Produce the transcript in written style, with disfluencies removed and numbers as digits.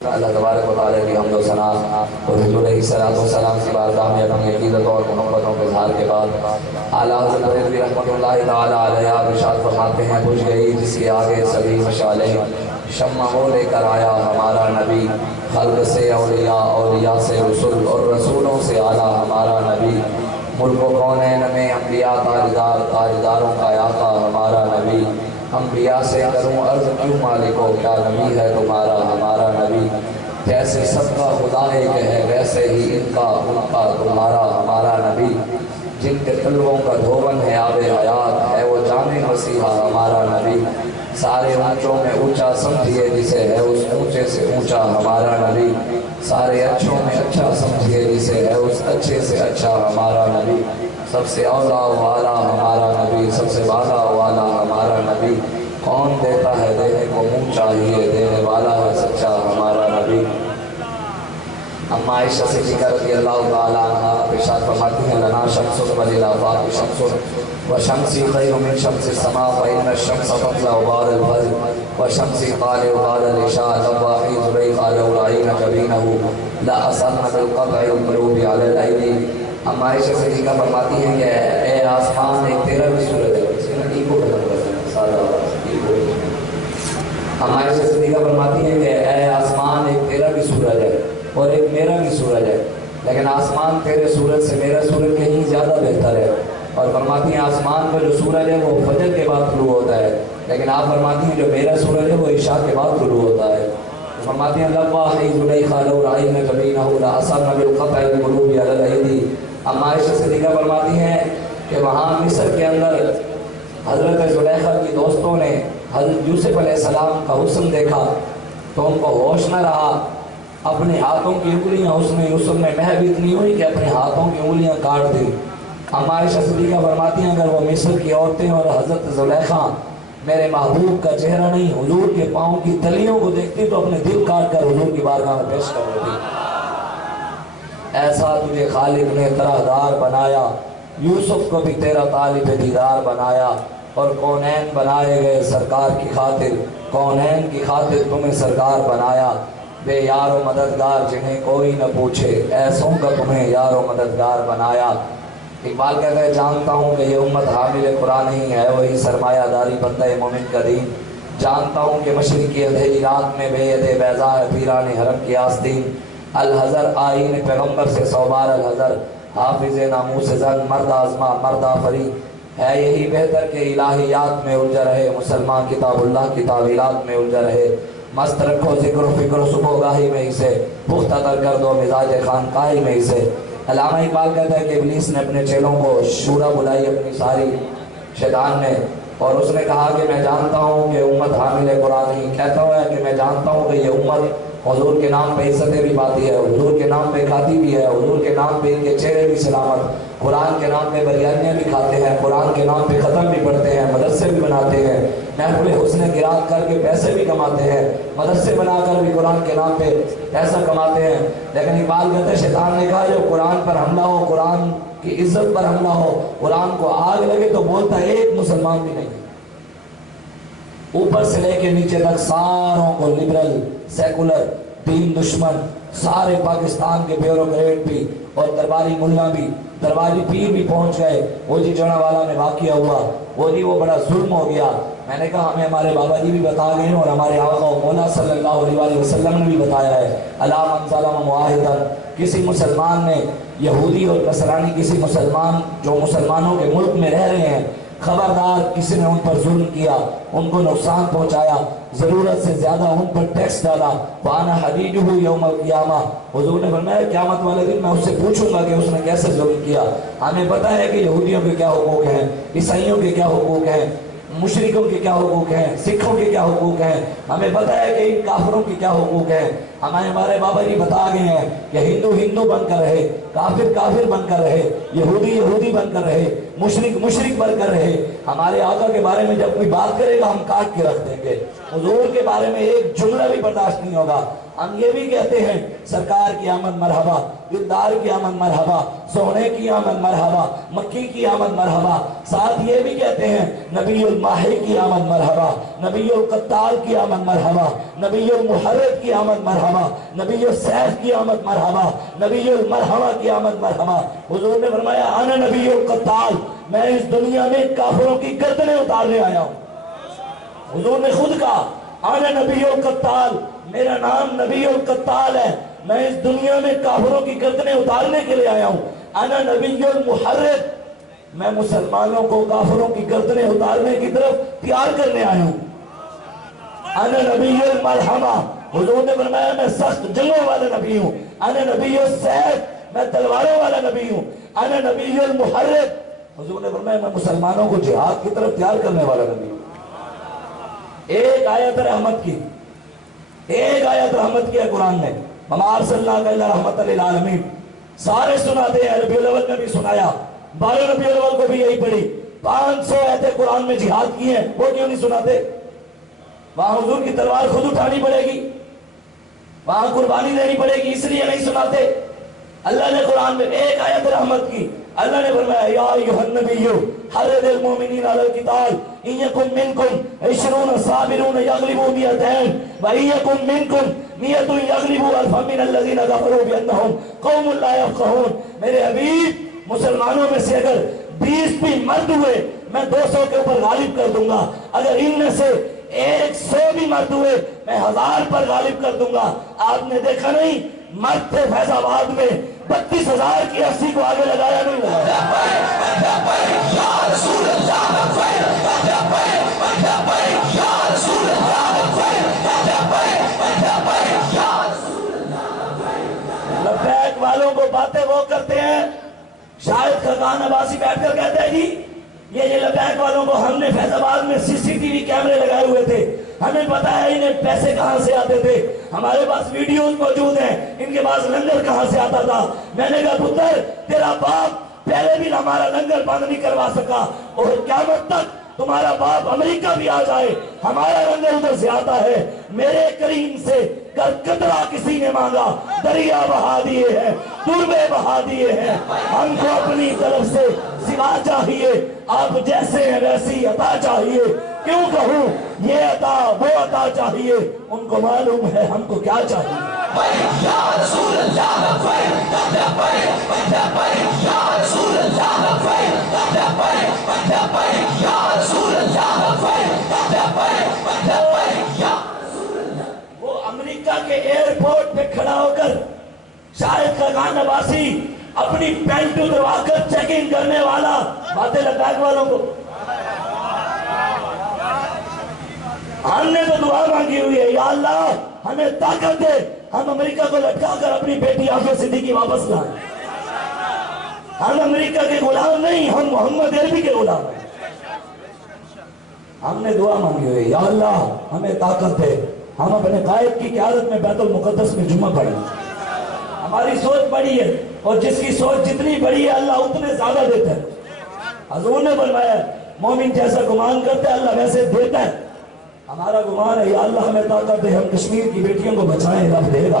اللہ تبارک و تعالیٰ کی حمد و ثنا اور حضور علیہ الصلوۃ والسلام کی بارگاہ میں اپنی عقیدت اور محبتوں کے اظہار کے بعد اعلیٰ حضرت رضوی رحمۃ اللہ تعالیٰ علیہ ارشاد فرماتے ہیں، بجھ گئی جس کے آگے سبھی مشعلیں، شمع وہ لے کر آیا ہمارا نبی، خلق سے اولیاء، اولیاء سے رسول اور رسولوں سے اعلیٰ ہمارا نبی، ملک و کونین میں انبیاء تاجدار، تاجداروں کا آقا ہمارا نبی، انبیاء سے کروں عرض کیوں مالکو، کیا نبی ہے تمہارا ہمارا نبی، جیسے سب کا خدا ایک ہے ویسے ہی ان کا تمہارا ہمارا نبی، جن کے قلبوں کا دھون ہے آب حیات، ہے وہ جامع مسیحا ہمارا نبی، سارے اونچوں میں اونچا سمجھیے جسے ہے اس اونچے سے اونچا ہمارا نبی، سارے اچھوں میں اچھا سمجھیے جسے ہے اس اچھے سے اچھا ہمارا نبی، سب سے اولا والا ہمارا نبی، سب سے بالا والا ہمارا نبی، کون دیتا ہے دینے کو منہ چاہیے، دینے والا ہے سچا ہمارا نبی۔ اما عائشہ صدیقہ رضی اللہ تعالیٰ عنہ ارشاد فرماتی ہیں، لنا شمس وللآفاق شمس وشمسی خیر من شمس السماء فإن الشمس تطلع بعد الفجر وشمسی طالع بعد العشاء لواحی زلیخا لو رأینا جبینہ لأصلنا بالقطع القلوب علی الأیدی۔ اما عائشہ صدیقہ فرماتی ہیں کہ اے آسمان ایک تیرا بھی سورج ہے، اس نے ٹیک کو ختم کر دیا سارا ٹیک کو۔ اما عائشہ صدیقہ فرماتی ہیں کہ اے آسمان ایک تیرا بھی سورج ہے اور ایک میرا بھی سورج ہے، لیکن آسمان تیرے سورج سے میرا سورج کہیں زیادہ بہتر ہے، اور فرماتی ہیں آسمان کا جو سورج ہے وہ فجر کے بعد طلوع ہوتا ہے، لیکن آپ فرماتی ہیں جو میرا سورج ہے وہ عشاء کے بعد طلوع ہوتا ہے۔ فرماتی ہیں لواحی زلیخا لو رأینا جبینہ لأصلنا بالقطع القلوب علی الأیدی۔ اما عائشہ صدیقہ فرماتی ہیں کہ وہاں مصر کے اندر حضرت زلیخا کی دوستوں نے حضرت یوسف علیہ السلام کا حسن دیکھا تو ان کو ہوش نہ رہا، اپنے ہاتھوں کی انگلیاں اس نے یوسف نے محو اتنی ہوئی کہ اپنے ہاتھوں کی انگلیاں کاٹ دی۔ اما عائشہ صدیقہ فرماتی ہیں اگر وہ مصر کی عورتیں اور حضرت زلیخا میرے محبوب کا چہرہ نہیں حضور کے پاؤں کی تلیوں کو دیکھتی تو اپنے دل کاٹ کر حضور کی بارگاہ میں پیش کر دیتی۔ ایسا تجھے خالق نے طرحدار بنایا، یوسف کو بھی تیرا طالب دیدار بنایا، اور کونین بنائے گئے سرکار کی خاطر، کونین کی خاطر تمہیں سرکار بنایا، بے یار و مددگار جنہیں کوئی نہ پوچھے، ایسوں کا تمہیں یار و مددگار بنایا۔ اقبال کہتا ہے جانتا ہوں کہ یہ امت حامل قرآن ہی ہے، وہی سرمایہ داری بندہ مومن کا دین، جانتا ہوں کہ مشرقی اندھیری رات میں بے ید بیضا ہے پیران حرم کی آستین، الحذر آئین پیغمبر سے سوبار الحذر، حافظ ناموس زن مرد آزما مرد آفری، ہے یہی بہتر کہ الہیات میں الجھا رہے مسلمان کتاب اللہ کی تعویلات میں الجھا رہے، مست رکھو ذکر و فکر و صبح گاہی میں اسے، پختہ تر کر دو مزاج خانقاہی میں اسے۔ علامہ اقبال کہتا ہے کہ ابلیس نے اپنے چیلوں کو شورا بلائی اپنی ساری شیطان نے، اور اس نے کہا کہ میں جانتا ہوں کہ امت حامل قرآن ہی، کہتا ہوا ہے کہ میں جانتا ہوں کہ یہ امت حضور کے نام پہ عزتیں بھی پاتی ہے، حضور کے نام پہ کھاتی بھی ہے، حضور کے نام پہ ان کے چہرے بھی سلامت، قرآن کے نام پہ بریانیاں بھی کھاتے ہیں، قرآن کے نام پہ ختم بھی پڑھتے ہیں، مدرسے بھی بناتے ہیں، محفل حسن قرات کر کے پیسے بھی کماتے ہیں، مدرسے بنا کر بھی قرآن کے نام پہ پیسہ کماتے ہیں، لیکن اقبال کہتے ہیں شیطان نے کہا جو قرآن پر حملہ ہو، قرآن کی عزت پر حملہ ہو، قرآن کو آگ لگے تو بولتا ہے ایک مسلمان بھی نہیں، اوپر سے لے کے نیچے تک ساروں کو لبرل، سیکولر، دین دشمن، سارے پاکستان کے بیوروکریٹ بھی اور درباری ملا بھی، درباری پیر بھی پہنچ گئے۔ وہ جی جوڑا والا میں واقعہ ہوا، وہ جی وہ بڑا ظلم ہو گیا، میں نے کہا ہمیں ہمارے بابا جی بھی بتا گئے اور ہمارے آقا و مولا صلی اللہ علیہ وسلم نے بھی بتایا ہے، الا من ظلم معاہدا، کسی مسلمان نے یہودی اور نصرانی کسی مسلمان جو مسلمانوں کے ملک میں رہ رہے ہیں، خبردار کسی نے ان پر ظلم کیا، ان کو نقصان پہنچایا، ضرورت سے زیادہ ان پر ٹیکس ڈالا، وَأَنَا حَدِيدُهُ يَوْمَ الْقِيَامَةِ، حضور نے فرمایا قیامت والے دن میں اس سے پوچھوں گا کہ اس نے کیسے ظلم کیا۔ ہمیں پتہ ہے کہ یہودیوں کے کیا حقوق ہیں، عیسائیوں کے کیا حقوق ہیں، مشرکوں کے کیا حقوق ہیں، سکھوں کے کیا حقوق ہیں، ہمیں پتہ ہے کہ ان کافروں کے کیا حقوق ہیں۔ ہمارے بابا جی بتا گئے ہیں کہ ہندو ہندو بن کر رہے، کافر کافر بن کر رہے، یہودی یہودی بن کر رہے، مشرک مشرک بن کر رہے۔ ہمارے آقا کے بارے میں جب کوئی بات کرے گا ہم کاٹ کے رکھ دیں گے، حضور کے بارے میں ایک جملہ بھی برداشت نہیں ہوگا۔ ہم یہ بھی کہتے ہیں سرکار کی آمد مرحبا، دلدار کی آمد مرحبا، سونے کی آمد مرحبا، مکی کی آمد مرحبا، ساتھ یہ بھی کہتے ہیں نبی الماہی کی آمد مرحبا، نبی القتال کی آمد مرحبا، نبی المحرد کی آمد مرحبا، نبی السیف کی آمد مرحبا، نبی المرحمہ کی آمد مرحبا۔ حضور نے فرمایا انا نبی القتال، میں اس دنیا میں کافروں کی گردنیں اتارنے آیا ہوں۔ حضور نے خود کہا انا نبی القتال، میرا نام نبی القتال ہے، میں اس دنیا میں کافروں کی گردنیں اتارنے کے لیے آیا ہوں۔ انا نبی المحرد، میں مسلمانوں کو کافروں کی گردنیں اتارنے کی طرف تیار کرنے آیا ہوں۔ انا نبی المرحمہ، حضور نے فرمایا میں سخت جنگوں والا نبی ہوں۔ انا نبی السیف، میں تلواروں والا نبی ہوں۔ انا نبی المحرد، حضور نے فرمایا میں مسلمانوں کو جہاد کی طرف تیار کرنے والا نبی ہوں۔ ایک آیت رحمت کی، ایک آیت رحمت کی ہے قرآن میں، وما ارسلناک الا رحمۃ للعالمین، سارے سناتے ہیں، ربیع الاول میں بھی سنایا، 12 ربیع الاول کو بھی یہی پڑھی، 500 آیتیں قرآن میں جہاد کی ہیں، وہ کیوں نہیں سناتے؟ وہاں حضور کی تلوار خود اٹھانی پڑے گی، وہاں قربانی دینی پڑے گی، اس لیے نہیں سناتے۔ اللہ نے قرآن میں ایک آیت رحمت کی، اللہ نے فرمایا یا ایھا النبی حرض المؤمنین علی القتال ان یکن منکم 20 صابرون یغلبوا 200 وان یکن منکم 100 یغلبوا الفا من الذین کفروا بانہم قوم لا یفقہون۔ میرے حبیب، مسلمانوں میں سے اگر 20 بھی مرد ہوئے میں 200 کے اوپر غالب کر دوں گا، اگر ان میں سے 100 بھی مرد ہوئے میں 1000 پر غالب کر دوں گا۔ آپ نے دیکھا نہیں مرد تھے فیض آباد میں 32,000 کی 80 کو آگے لگایا نہیں لگایا۔ لبیک والوں کو باتیں وہ کرتے ہیں، شاید خاقان عباسی بیٹھ کر کہتے ہیں جی یہ لبیک والوں کو ہم نے فیض آباد میں CCTV کیمرے لگائے ہوئے تھے، ہمیں پتا ہے انہیں پیسے کہاں سے آتے تھے، ہمارے پاس ویڈیوز موجود ہیں ان کے پاس لنگر کہاں سے آتا تھا۔ میں نے کہا پتر تیرا باپ پہلے بھی ہمارا لنگر بند نہیں کروا سکا، اور قیامت تک تمہارا باپ امریکہ بھی آ جائے ہمارا لنگر ادھر سے آتا ہے۔ میرے کریم سے قطرہ کسی نے مانگا دریا بہا دیے ہیں، تربے بہا دیے ہیں، ہم کو اپنی طرف سے سوا چاہیے، آپ جیسے ہیں ویسی عطا چاہیے، کیوں کہوں یہ عطا وہ عطا چاہیے، ان کو معلوم ہے ہم کو کیا چاہیے۔ یا رسول اللہ یا رسول اللہ یا رسول اللہ۔ وہ امریکہ کے ایئرپورٹ پہ کھڑا ہو کر شاید خاقان عباسی اپنی پینٹ اتروا کر چیکنگ کرنے والا باتیں لبیک والوں کو، ہم نے تو دعا مانگی ہوئی ہے یا اللہ ہمیں طاقت دے، ہم امریکہ کو لٹکا کر اپنی بیٹی عافیہ صدیقی واپس لائیں۔ ہم امریکہ کے غلام نہیں، ہم محمد عربی کے غلام ہیں۔ ہم نے دعا مانگی ہوئی ہے یا اللہ ہمیں طاقت دے، ہم اپنے قائد کی قیادت میں بیت المقدس میں جمعہ پڑھیں۔ ہماری سوچ بڑی ہے، اور جس کی سوچ جتنی بڑی ہے اللہ اتنے زیادہ دیتا ہے۔ حضور نے فرمایا مومن جیسا گمان کرتا ہے اللہ ویسے دیتا ہے۔ ہمارا گمان ہے یا اللہ ہمیں طاقت دے، ہم کشمیر کی بیٹیوں کو بچائیں، رب دے گا۔